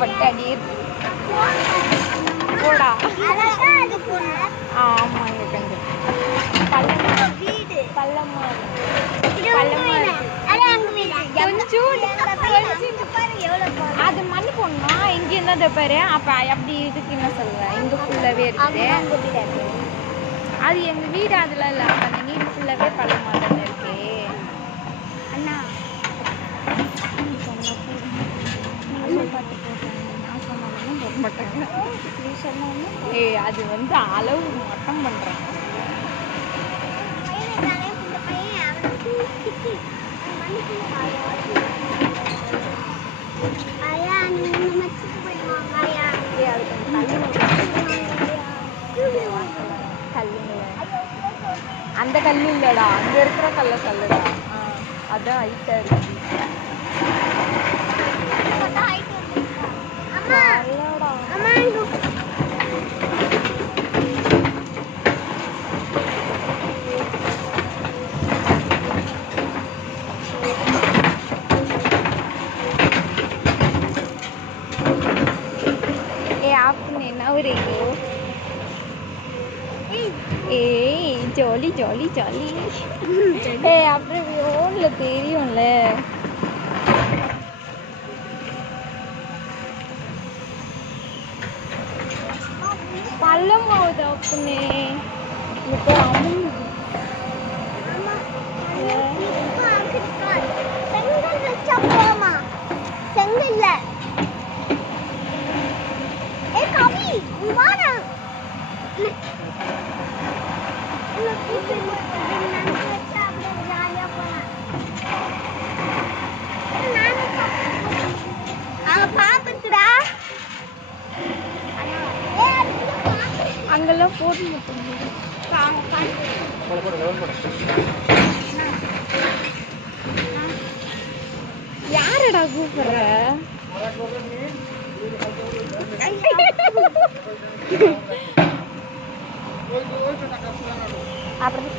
பட்டு அடி போடா. ஆமா இங்க கண்டு பள்ளமா அது மண்ணு போடணும். இங்க இருந்தா பாரு. அப்ப அப்படி இதுக்கு என்ன சொல்லுவேன், இங்க ஃபுல்லாவே இருக்குது. அது எங்க வீடு அதெல்லாம் இல்ல. அந்த நீர் ஃபுல்லாவே பள்ளமா தானே இருக்கு. அண்ணா மாட்டாங்க. அது வந்து அளவு மட்டம் பண்றாங்க. அந்த கல்லு இல்லடா, அங்க இருக்கிற கல்ல சொல்லுடா. அதான் ஹைட்டா இருக்கு. Jolly jolly jolly. அப்புறம் ஓன்ல தெரியும்ல. பள்ளமாவது அப்புனே அங்கெல்லாம் போட்டு யாரடா கூப்பிடுற? அப்புறம்